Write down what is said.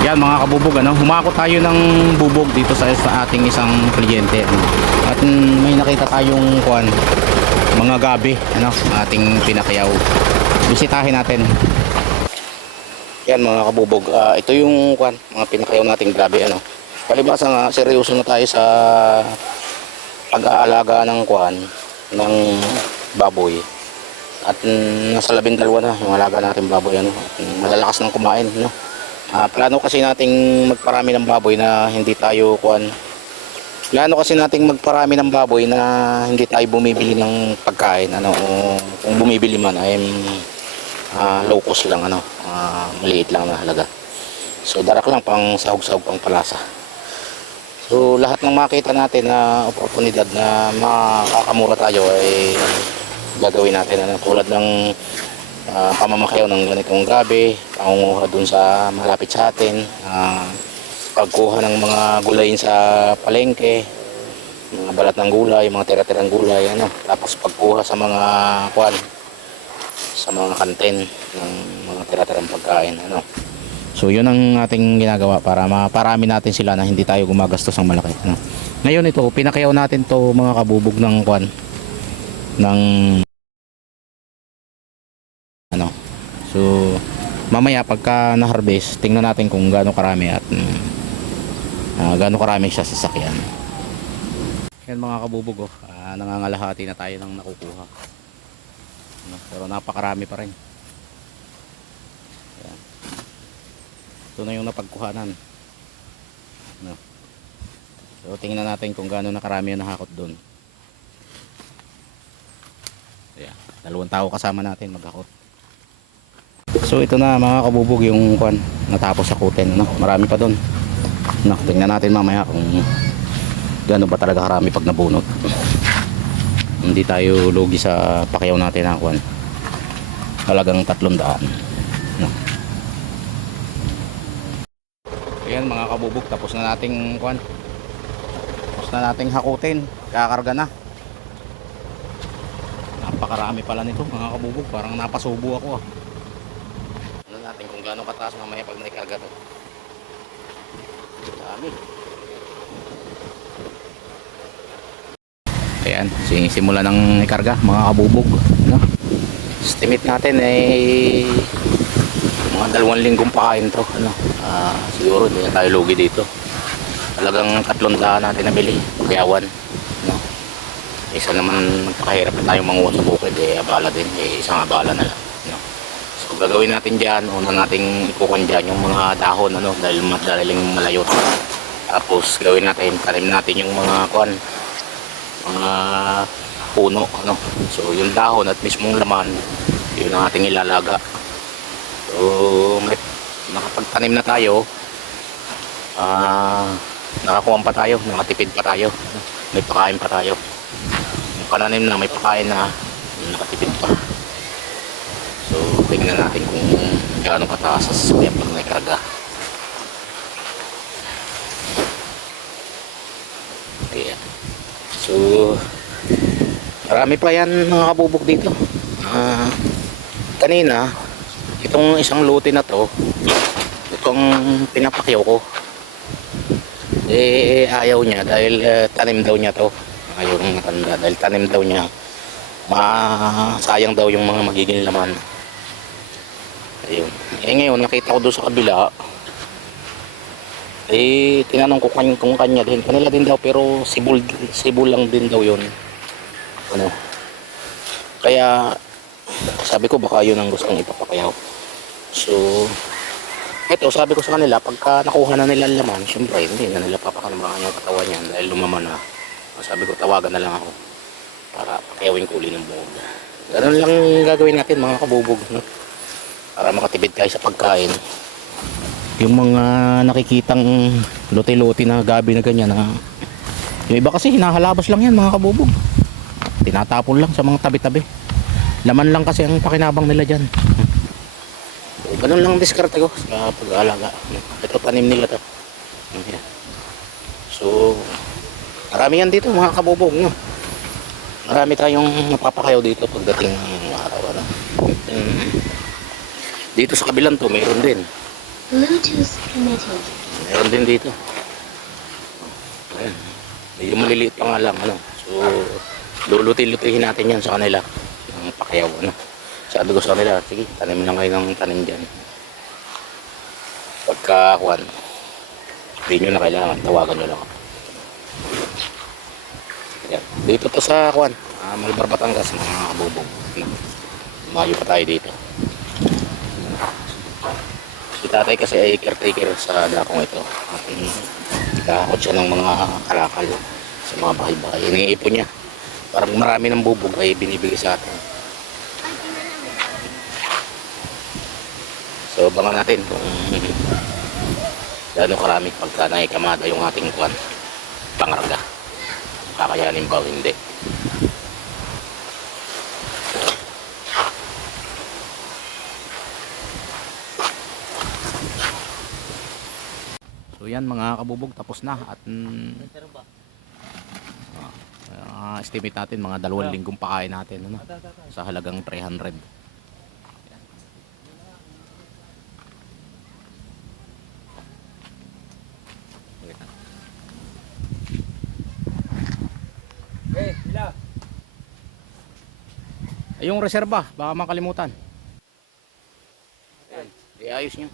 Yan mga kabubog, humako tayo ng bubog dito sa ating isang kliyente, at may nakita tayong mga gabi, ating pinakayaw. Bisitahin natin. Yan mga kabubog, ito yung mga pinakayaw nating gabi, palibasa nga seryoso na tayo sa pag-aalaga ng ng baboy, at nasa 12 na yung alaga natin baboy, malalakas ng kumain, plano kasi nating magparami ng baboy na hindi tayo hindi tayo bumibili ng pagkain, o kung bumibili man ay low cost lang, maliit lang na halaga. So darak lang pang sahog-sahog, pang palasa. So lahat ng makita natin na oportunidad na makakamura tayo ay gagawin natin, tulad ng pamamakayaw ng ganitong gabi, pangunguha dun sa malapit sa atin, pagkuha ng mga gulayin sa palengke, mga balat ng gulay, mga tira-tirang gulay, tapos pagkuha sa mga sa mga kantin ng mga tira-tirang pagkain, So yun ang ating ginagawa para maparami natin sila na hindi tayo gumagastos ng malaki, Ngayon ito, pinakayaw natin to mga kabubog ng ng So mamaya pagka na-harvest, tingnan natin kung gaano karami at gaano karami siya sa sasakyan. Yan mga kabubog, nangangalahati na tayo ng nakukuha, pero napakarami pa rin. Yan. Ito na yung napagkuhanan, so tingnan natin kung gaano na karami yung nahakot doon. Yan. 2 tao kasama natin maghakot. So ito na mga kabubog yung natapos sakutin, marami pa doon. Tingnan natin mamaya kung gaano ba talaga karami pag nabunot. Hindi tayo lugi sa pakayaw natin na halagang 300. Ayan mga kabubog, tapos na nating hakutin, kakarga na. Napakarami pala nito mga kabubog, parang napasubo ako natin kung gaano kataas mamaya pag naikarga to. Dami. Ayan, simula ng ikarga mga kabubog, estimate natin ay mga 2 linggong pakain to, siguro hindi na tayo lugi dito. Talagang 300 natin nabili pagyawan, isa naman magpakahirap na tayong manguha sa bukid, abala din, isang abala na lang. So gagawin natin dyan, una nating ikukuhan dyan yung mga dahon, dahil madaling malayo. Tapos gawin natin, tanim natin yung mga mga puno, so yung dahon at mismong laman, yun ang ating ilalaga. So nakapagtanim na tayo, nakakuha pa tayo, nakatipid pa tayo, may pakain pa tayo. Yung pananim na may pakain na, nakatipid pa. So tingnan natin kung gaano kataas sa sasakyan pag naikarga. Ayan. So marami pa yan mga kabubog dito. Kanina itong isang lote na to, itong pinapakyaw ko, ayaw niya dahil tanim daw niya to. Ayaw ng matanda dahil tanim daw niya, sayang daw yung mga magiging laman. Ayun. Ngayon nakita ko doon sa kabila, tinanong ko kung kanya din, kanila din daw, pero sibol lang din daw yun, kaya sabi ko baka yun ang gustong ipapakayaw. So eto, sabi ko sa kanila, pagka nakuha na nila laman, syempre hindi na nila papakalamaan yung katawan yan dahil lumaman na. Sabi ko tawagan na lang ako para pakayawin ko uli ng buhok. Ganun lang gagawin natin mga kabubog, para makatipid tayo sa pagkain. Yung mga nakikitang lote-lote na gabi na ganyan, yung iba kasi hinahalabas lang yan mga kabubog, tinatapon lang sa mga tabi-tabi. Laman lang kasi ang pakinabang nila dyan. So, ganun lang ang diskarte ko sa pag-aalaga. Ito tanim nila to. So marami yan dito mga kabubog, marami tayong mapapakayaw dito pagdating ng araw. Dito sa kabilang to, mayroon din. Bluetooth connected. Mayroon din dito. Ayan. Medyo maliliit pa nga lang, ano. So, lulutin-lutihin natin yan sa kanila. Ang pakyaw, ano. Sabi ko sa kanila, sige, tanim lang kayo ng tanim dyan. Pagka, kuwan, hindi nyo na kailangan, tawagan nyo lang. Ayan. Dito to sa, kuwan, Malbar, Batangas, mga kabubog. Mayo pa tayo dito. Si tatay kasi ay caretaker sa dakong ito. At kakakot siya ng mga kalakal sa mga bahay-bahay. Iniipon niya. Parang marami ng bubog ay binibigay sa atin. So, bangan natin kung gaano karami pagka naikamada yung ating kwan, pangarga. Kakayanin ba o hindi. So yan mga kabubog, tapos na at estimate natin mga 2 linggong pakain natin, ano, sa halagang 300. Ay, yung reserba baka makalimutan. Ayan, iayos nyo.